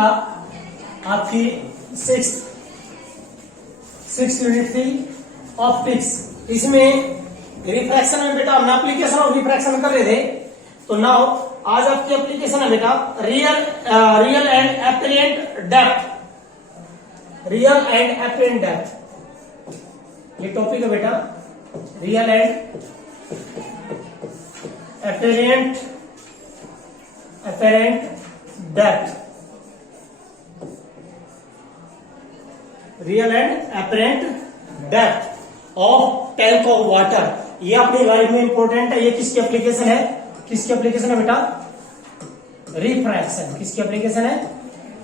था आपकी six unit थी ऑप्टिक्स। इसमें रिफ्रैक्शन में बेटा हमने एप्लीकेशन ऑफ रिफ्रैक्शन कर रहे थे। तो नाउ आज आपकी एप्लीकेशन है बेटा real and apparent depth. Real and apparent depth ये टॉपिक है बेटा। Real and apparent depth. Real and apparent depth of tank of water. ये अपनी लाइफ में इंपॉर्टेंट है। ये किसकी एप्लीकेशन है? किसकी एप्लीकेशन है बेटा? रिफ्रैक्शन। किसकी एप्लीकेशन है?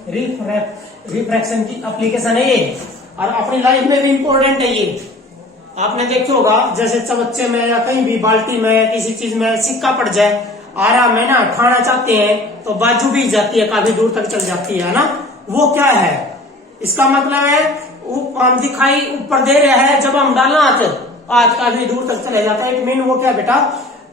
रिफ्रैक्शन की एप्लीकेशन है ये, और अपनी लाइफ में भी इंपॉर्टेंट है ये। आपने देखे होगा जैसे चबच्चे में या कहीं भी बाल्टी में या किसी चीज में सिक्का पड़ जाए, आराम में ना उठाना चाहते हैं तो बाजू भी जाती है, काफी दूर तक चल जाती है ना। वो क्या है? इसका मतलब है हम दिखाई ऊपर दे रहे हैं, जब हम डालना आज काफी दूर तक चले जाता है। इट मीन वो क्या बेटा?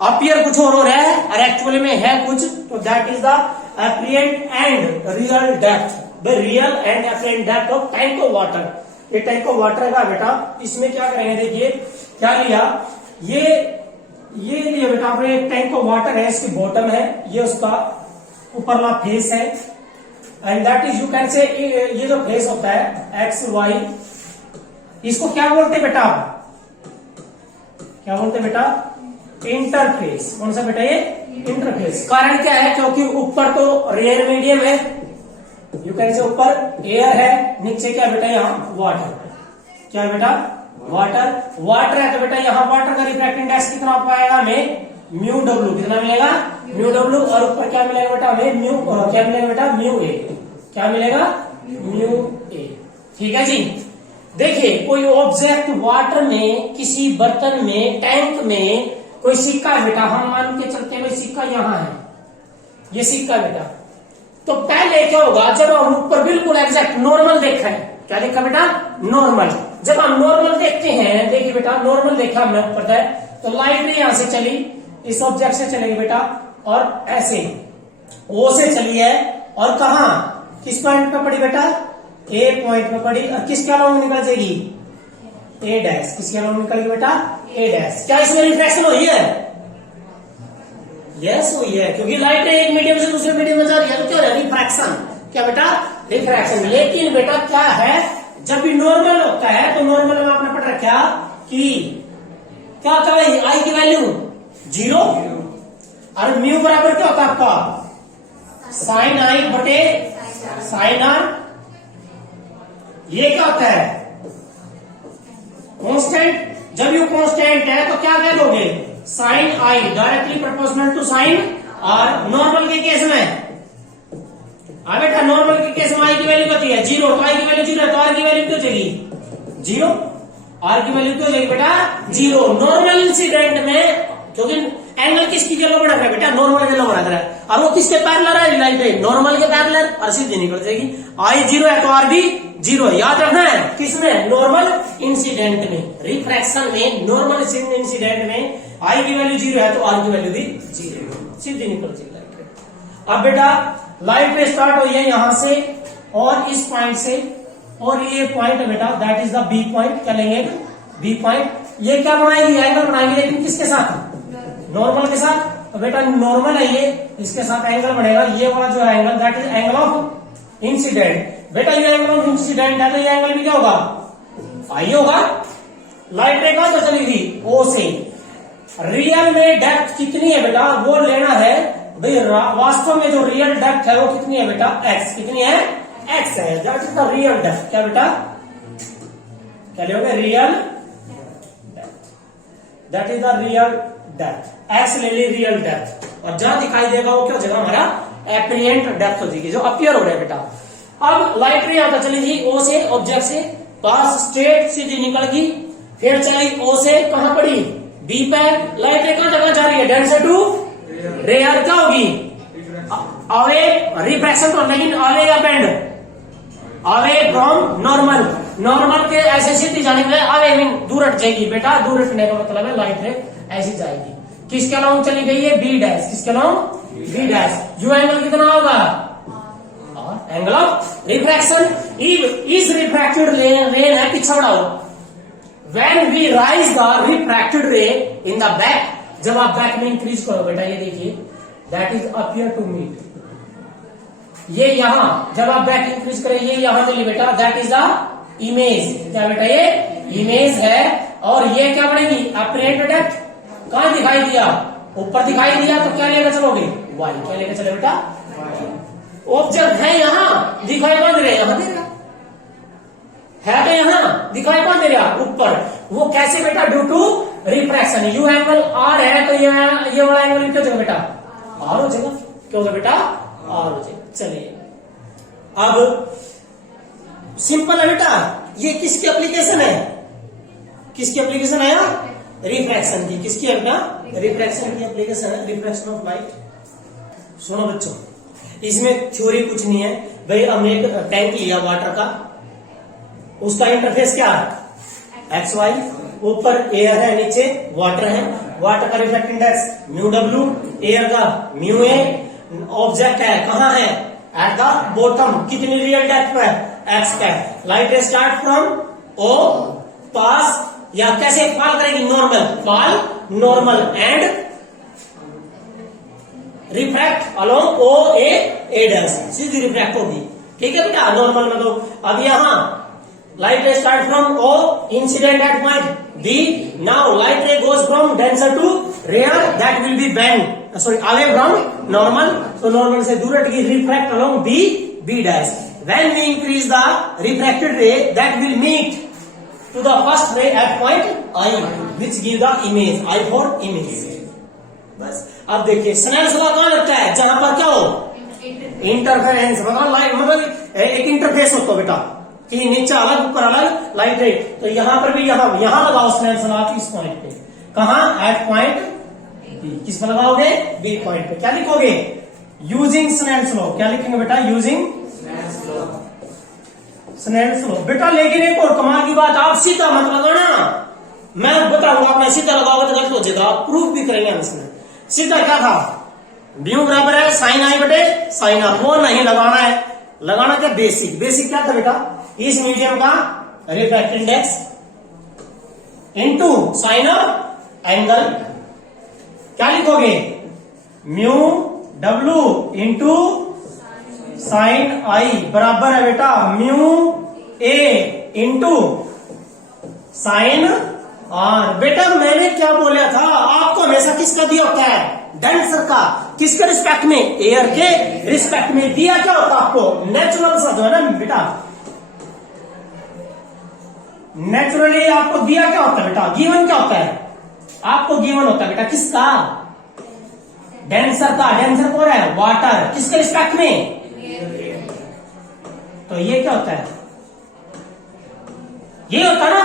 अपीयर कुछ और है और एक्चुअली में है कुछ। तो that is the apparent and real depth. The real and apparent depth of tank of water. ये टैंक ऑफ वाटर का बेटा, इसमें क्या करेंगे? देखिए क्या लिया, ये लिया बेटा आपने। टैंक ऑफ वाटर है, इसकी बॉटम है, ये उसका ऊपरला फेस है। And that is you can say, ये जो फेस होता है एक्स वाई, इसको क्या बोलते हैं बेटा? क्या बोलते हैं बेटा? इंटरफेस। कौन सा बेटा? ये इंटरफेस। कारण क्या है? क्योंकि ऊपर तो रेयर मीडियम है, यू कैन से ऊपर एयर है, नीचे क्या बेटा? यहाँ वाटर। क्या बेटा? वाटर है। तो बेटा यहाँ वाटर का रिफ्रैक्टिव इंडेक्स कितना पाएगा हमें? Mu W. कितना मिलेगा? Mu W. और ऊपर क्या मिलेगा बेटा हमें? म्यू। क्या मिलेगा बेटा? म्यू ए। क्या मिलेगा? Mu A. ठीक है जी। देखिए कोई ऑब्जेक्ट वाटर में, किसी बर्तन में, टैंक में कोई सिक्का है बेटा, हम मान के चलते हैं सिक्का यहाँ है, ये सिक्का बेटा। तो पहले क्या होगा? जब हम ऊपर बिल्कुल एग्जैक्ट नॉर्मल देखा है, क्या देखा बेटा? नॉर्मल। जब हम नॉर्मल देखते हैं, देखिए बेटा नॉर्मल देखा हमने ऊपर है, तो लाइट भी यहां से चली, इस ऑब्जेक्ट से चलेगी बेटा, और ऐसे ओ से चली है, और कहा किस पॉइंट पे पड़ी बेटा? ए पॉइंट पे पड़ी, और किसके अलाउंग निकल जाएगी? ए डैश। किसके अलाउंग निकलेगी बेटा? ए डैश। क्या इसमें रिफ्रैक्शन हुई है? यस हुई है, क्योंकि लाइट एक मीडियम से दूसरे मीडियम में जा रही है, तो क्या हो रहा है? रिफ्रैक्शन। क्या बेटा? रिफ्रैक्शन। लेकिन बेटा क्या है, जब भी नॉर्मल होता है तो नॉर्मल में आपने पढ़ रखा कि क्या होता है? आई की वैल्यू 0, और म्यू बराबर क्या होता है आपका? साइन आई बटे साइन आर। ये क्या होता है? कांस्टेंट। जब यू कांस्टेंट है तो क्या कह दोगे? Sine I directly proportional to sine R. Normal के केस में बेटा, नॉर्मल के केस में आई की वैल्यू होती है 0, तो आई की वैल्यू 0 है, तो आर की वैल्यू क्यों चाहिए? 0। आर की वैल्यू क्यों चाहिए बेटा? 0। नॉर्मल इंसिडेंट में, क्योंकि एंगल किसकी जगह बढ़ा है बेटा? नॉर्मल के बढ़ा है, और वो किसके पैरेलल है? लाइट है, नॉर्मल के पैरेलल, और सीधी निकल जाएगी। आई 0 है तो आर भी 0 है। याद रखना है किसमें? नॉर्मल इंसिडेंट में। रिफ्रैक्शन में, नॉर्मल इंसिडेंट में आई की वैल्यू 0 है तो आर की वैल्यू भी 0, सीधी निकल जाएगी लाइट। अब बेटा लाइट रे स्टार्ट हुई है यहां से और इस पॉइंट से, और ये पॉइंट है बेटा, that is the B point. क्या लेंगे? B point. ये क्या बनाएगी? एंगल बनाएगी, लेकिन किसके साथ? नॉर्मल के साथ। तो बेटा नॉर्मल है ये, इसके साथ एंगल बढ़ेगा। ये वाला जो angle, that is angle of incident. बेटा ये एंगल ऑफ इंसिडेंट है, तो ये एंगल भी क्या होगा? फाई होगा। लाइट रे कहां से चलेगी? ओ से। रियल में डेप्थ कितनी है बेटा? वो लेना है भाई। वास्तव में जो रियल डेप्थ है वो कितनी है बेटा? एक्स। कितनी है? एक्स है। That is the real depth. क्या बेटा? क्या लियोगे? Real depth. That is the real depth. X ले ली रियल डेप्थ, और जहां दिखाई देगा वो क्या हो जाएगा? हमारा एपरेंट डेप्थ हो जाएगी, जो अपीयर हो रहा है बेटा। अब लाइट रे आता चलेगी ओ से, ऑब्जेक्ट से पास स्ट्रेट सीधी निकल गई, फिर चली ओ से कहां पड़ी? बी पे। लाइट रे कहां जगह जा रही है? Denser to rare. क्या होगी? अवे रिफ्रैक्शन तो, लेकिन अवे या बेंड? Away from normal. नॉर्मल के ऐसे सीधी जाने के लिए अवे मीन दूर हट जाएगी बेटा। दूर हटने का मतलब है लाइट रे ऐसी जाएगी। किसके अलाउंग चली गई है? B dash. किसके अलाउंग? B dash. जो एंगल कितना होगा? Angle of refraction is refracted ray है पीछे बढ़ाओ। When we raise the refracted ray in the back, जब आप बैक में इंक्रीज करो बेटा, ये देखिए that is appear to meet, ये यहां जब आप बैक इंक्रीज करें ये यहां चलिए बेटा, दैट इज द इमेज। क्या बेटा ये इमेज है, और ये क्या बनेगी अपरेंट डेप्थ। कहां दिखाई दिया, ऊपर दिखाई दिया, तो क्या लेकर चलोगे वाई, क्या लेकर चले बेटा ऑब्जेक्ट है यहां, दिखाई कौन दे रहा है, यहां दे रहा है, तो यहां दिखाई कौन दे रहा ऊपर, वो कैसे बेटा due to refraction. You angle R है तो ये वाला एंगल क्या हो जाएगा बेटा आर हो जाएगा, क्या होगा बेटा आर हो जाएगा। चलिए अब सिंपल है बेटा, ये किसकी एप्लीकेशन है, किसकी एप्लीकेशन है, रिफ्रैक्शन की। किसकी है बेटा रिफ्रैक्शन की एप्लीकेशन है, रिफ्रैक्शन ऑफ लाइट। सुनो बच्चों, इसमें थ्योरी कुछ नहीं है भाई, हमने एक टैंक लिया वाटर का, उसका इंटरफेस क्या है एक्स वाई, ऊपर एयर है नीचे वाटर है, वाटर का reflect index mu W, air का म्यू ए, ऑब्जेक्ट है कहां है एट द बॉटम, कितनी रियल डेप्थ पे एक्स का। Light start from O pass, या कैसे फॉल करेगी normal, fall normal and refract along O A dash, सीधी रिफ्रैक्ट होगी। ठीक है बेटा नॉर्मल में। तो अब यहां light ray start from O, incident at point B, now light ray goes from denser to rare, that will be bend sorry away from normal, तो नॉर्मल से दूर हटके refract along B dash. When we increase the refracted ray that will meet to the first ray at point I, which give the image, I for image। बस अब देखिए Snell's law कहां लगता है, जहां पर क्या हो इंटरफेरेंस, मतलब एक इंटरफेस होता बेटा कि नीचे अलग ऊपर अलग लाइट रे, तो यहां पर भी यहां लगाओ स्नेल्स लॉ इस पॉइंट पे, कहां एट पॉइंट बी। किस पर लगाओगे बी पॉइंट पे। क्या लिखोगे यूजिंग स्नेल्स लॉ, क्या लिखेंगे बेटा यूजिंग स्नेल्स लॉ बेटा। लेकिन एक और कमाल की बात, आप सीधा मत लगाना, मैं बताऊंगा, आपने सीधा लगाओगे तो गलत हो जाएगा, आप प्रूफ भी करेंगे हम इसमें। सीधा क्या था, ड्यू बराबर है साइन आई बटे साइन आर, वो नहीं लगाना है, लगाना क्या बेसिक। बेसिक क्या था बेटा, इस मीडियम का refract index into sine of angle, क्या लिखोगे mu W into sine I बराबर है बेटा mu A into sine R. बेटा मैंने क्या बोला था आपको, हमेशा किसका दिया होता है डेंसर का, किसके रिस्पेक्ट में एयर के रिस्पेक्ट में दिया क्या होता है आपको नेचुरल सा जो है ना बेटा, नेचुरली आपको दिया क्या होता है बेटा, गिवन क्या होता है आपको, गिवन होता है बेटा किसका डेंसर का। डेंसर कौन है वाटर, किसके रिस्पेक्ट में, तो ये क्या होता है ये होता है ना।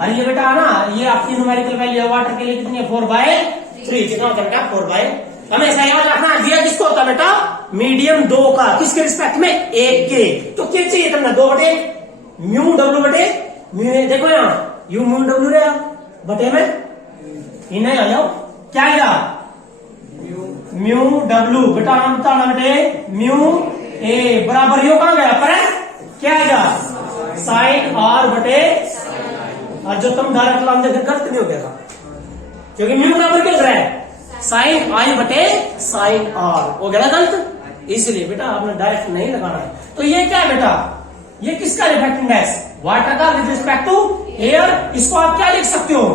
अरे ये बेटा ना ये आपकी न्यूमेरिकल वैल्यू है वाटर के लिए कितनी है 4/3, कितना होता है बेटा 4/, हमेशा याद रखना दिया किसको होता है बेटा मीडियम 2 का, किसके रिस्पेक्ट में 1 के। तो क्या चाहिए तुमने 2 बटे म्यू डब्ल्यू बटे म्यू ए, देखो यहाँ यू म्यू डब्ल्यू रहा बटे में इन्हें आ जाओ, क्या आएगा म्यू डब्ल्यू बेटा नाम बताना बेटे म्यू ए बराबर यो कहां गया पर क्या आएगा साइन आर बटे, और जो तुम डायरेक्ट लाम देखे गलत नहीं हो गया था, क्योंकि म्यू बराबर क्या लग रहा है साइन आई बटे साइन आर, हो गया गलत, इसलिए बेटा आपने डायरेक्ट नहीं लगाना है। तो ये क्या है बेटा, ये किसका रिफ्रैक्टिव इंडेक्स वाटर का विद रिस्पेक्ट टू एयर, इसको आप क्या लिख सकते हो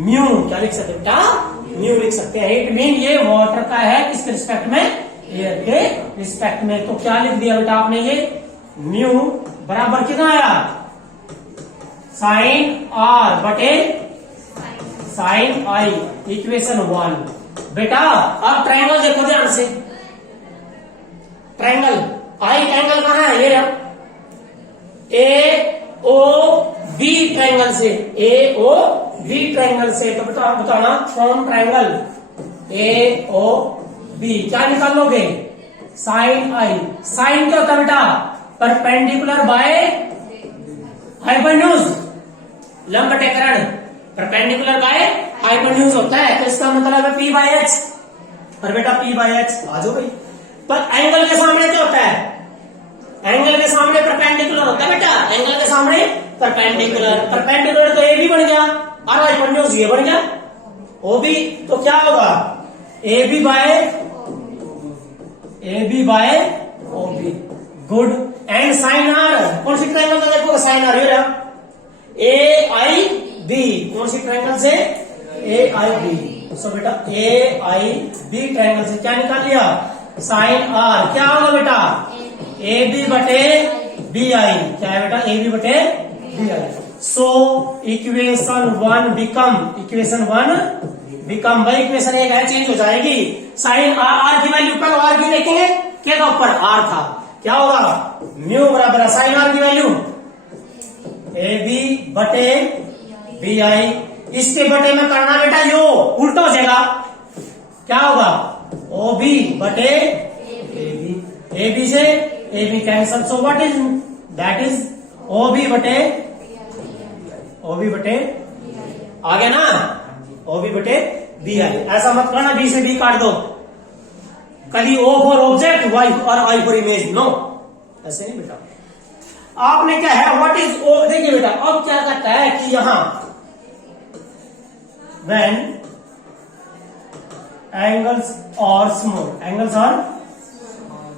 म्यू, क्या लिख सकते हो बेटा म्यू लिख सकते हैं। इट मीन ये वाटर का है किसके रिस्पेक्ट में एयर के रिस्पेक्ट में। तो क्या लिख दिया बेटा आपने ये म्यू बराबर कितना आया साइन आर बटे साइन आई, इक्वेशन 1। बेटा अब ट्रायंगल देखो ध्यान से, ट्रायंगल आई ट्रायंगल कहां है ये ए ओ बी ट्रायंगल से, ए ओ बी ट्रायंगल से। तो बेटा बताना from triangle A O B क्या निकाल लोगे साइन आई। साइन क्या होता है बेटा परपेंडिकुलर बाय हाइपोटेन्यूज, लंब बटे कर्ण, परपेंडिकुलर बाय हाइपोटेन्यूज होता है, तो इसका मतलब है पी बाय एच। और बेटा पी बाय एच आ जाओ भाई, पर एंगल के सामने क्या होता है एंगल परपेंडिकुलर होता है बेटा, एंगल के सामने परपेंडिकुलर। परपेंडिकुलर तो ए भी बन गया और हाइपोटेन्यूज ये बन गया ओ बी। तो क्या होगा A B by O B. Good. And sine R, कौन सी ट्रायंगल का देखो साइन आर हो रहा ए आई बी, कौन सी ट्रायंगल से ए आई बी। सो बेटा ए आई बी ट्रायंगल से क्या निकाल लिया साइन आर। क्या होगा बेटा ए बी बटे बी आई। क्या है बेटा ए बी बटे B I. So equation one become भाई इक्वेशन एक है चेंज हो जाएगी। साइन आर की वैल्यू पर आर की देखेंगे क्या ऊपर आर था, क्या होगा म्यू बराबर है साइन आर की वैल्यू ए बी बटे बी आई। इसके बटे में करना बेटा यो उल्टा हो जाएगा, क्या होगा ओ बी बटे ए बी। ए बी से A B cancel. So what is that is O B बटे आ गया ना ओ बी बटे बी आई। ऐसा मत करना बी से बी काट दो, कभी ओ फॉर ऑब्जेक्ट वाई और आई फॉर इमेज, नो ऐसे नहीं बेटा। आपने क्या है व्हाट इज ओ, देखिए बेटा अब क्या कहता है कि यहां व्हेन एंगल्स और स्मॉल, एंगल्स और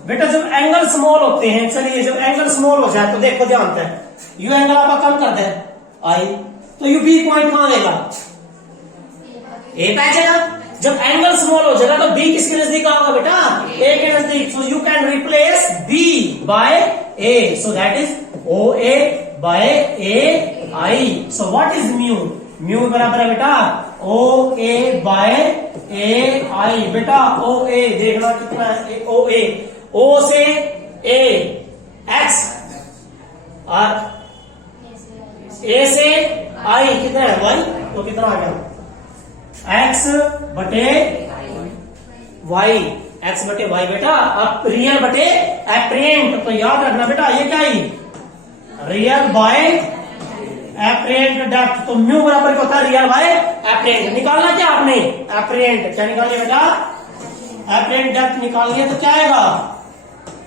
बेटा जब एंगल स्मॉल होते हैं, चलिए जब एंगल स्मॉल हो जाए तो देखो ध्यान से यू एंगल आपका कम कर दे आई, तो यू बी पॉइंट कहां देगा ए पे जाएगा। जब एंगल स्मॉल हो जाएगा तो बी किसके नजदीक होगा बेटा ए के नजदीक। So you can replace B by A, so that is O A by A I. So what is mu, mu बराबर है बेटा ओ ए बाय ए आई। बेटा ओ ए देखना कितना है ओ ए, ओ से ए एक्स और ए से आई कितना है वाई, तो कितना आ गया एक्स बटे वाई, एक्स बटे वाई। बेटा अब रियल बटे एप्रेंट, तो याद रखना बेटा ये क्या ही रियल बाय एप्रेंट डेप्थ। तो म्यू बराबर क्या होता है रियल बाय एप्रेंट। निकालना क्या आपने एप्रेंट, क्या निकालिए बेटा एप्रेंट डेप्थ निकाल लिया, तो क्या आएगा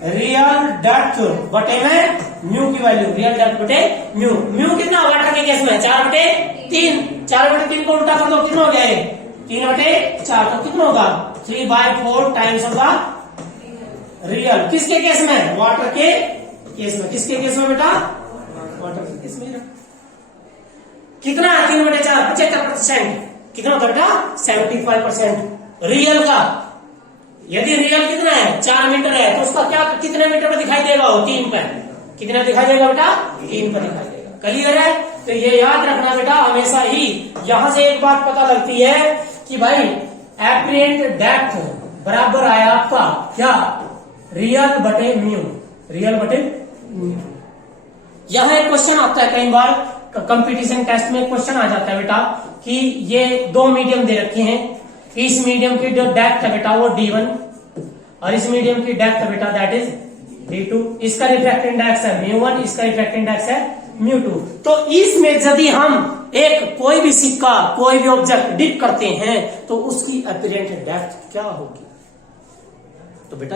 रियल डेप्थ बटे में म्यू की वैल्यू, रियल डेप्थ बटे म्यू। म्यू कितना होगा के केस में 4/3, 4/3 को उल्टा कर दो कितना हो गया 3/4, तो कितना होगा 3/4 टाइम्स होगा रियल। किसके केस में वाटर के केस में, किसके केस में बेटा वाटर के केस में। कितना है 3/4 75%, कितना होता बेटा 75% रियल का। यदि रियल कितना है 4 मीटर है तो उसका क्या कितने मीटर पर दिखाई देगा वो 3 पे, कितना दिखाई देगा बेटा 3 पर दिखाई देगा। क्लियर है। तो ये याद रखना बेटा हमेशा ही। यहां से एक बात पता लगती है कि भाई एप्रेंट डेप्थ बराबर आया आपका क्या रियल बटे म्यू, रियल बटे म्यू। यहां एक क्वेश्चन आता है कई बार कंपटीशन टेस्ट में क्वेश्चन आ जाता है बेटा कि ये 2 मीडियम दे रखे हैं, इस मीडियम की जो डेप्थ है बेटा वो D1 और इस मीडियम की डेप्थ है बेटा दैट इज D2। इसका रिफ्रैक्टिव इंडेक्स है μ1, इसका रिफ्रैक्टिव इंडेक्स है μ2। तो इसमें यदि हम एक कोई भी सिक्का कोई भी ऑब्जेक्ट डिप करते हैं तो उसकी अपीरेंट डेप्थ क्या होगी, तो बेटा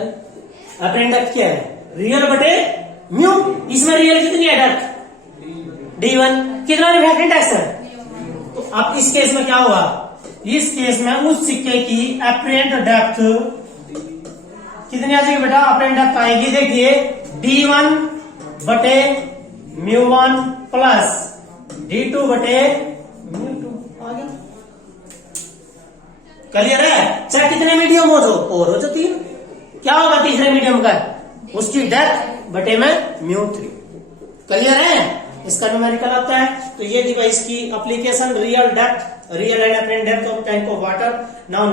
अपीरेंट डेप्थ क्या है रियल बटे म्यू। इसमें रियल कितनी है डेप्थ D1, कितना रिफ्रैक्टिव इंडेक्स है। तो अब इस केस में क्या होगा, इस केस में उस सिक्के की अपरेंट डेप्थ कितनी आ जाएगी बेटा अपरेंट डेप्थ आएगी देखिए D1 बटे μ1 प्लस D2 बटे μ2 आ गया। क्लियर है। चाहे कितने मीडियम हो जो और हो जो 3, क्या होगा तीसरे मीडियम का उसकी डेप्थ बटे में μ3। क्लियर है। इसका न्यूमेरिकल आता है। तो ये डिवाइस की application real depth, real and apparent depth of tank of water. Now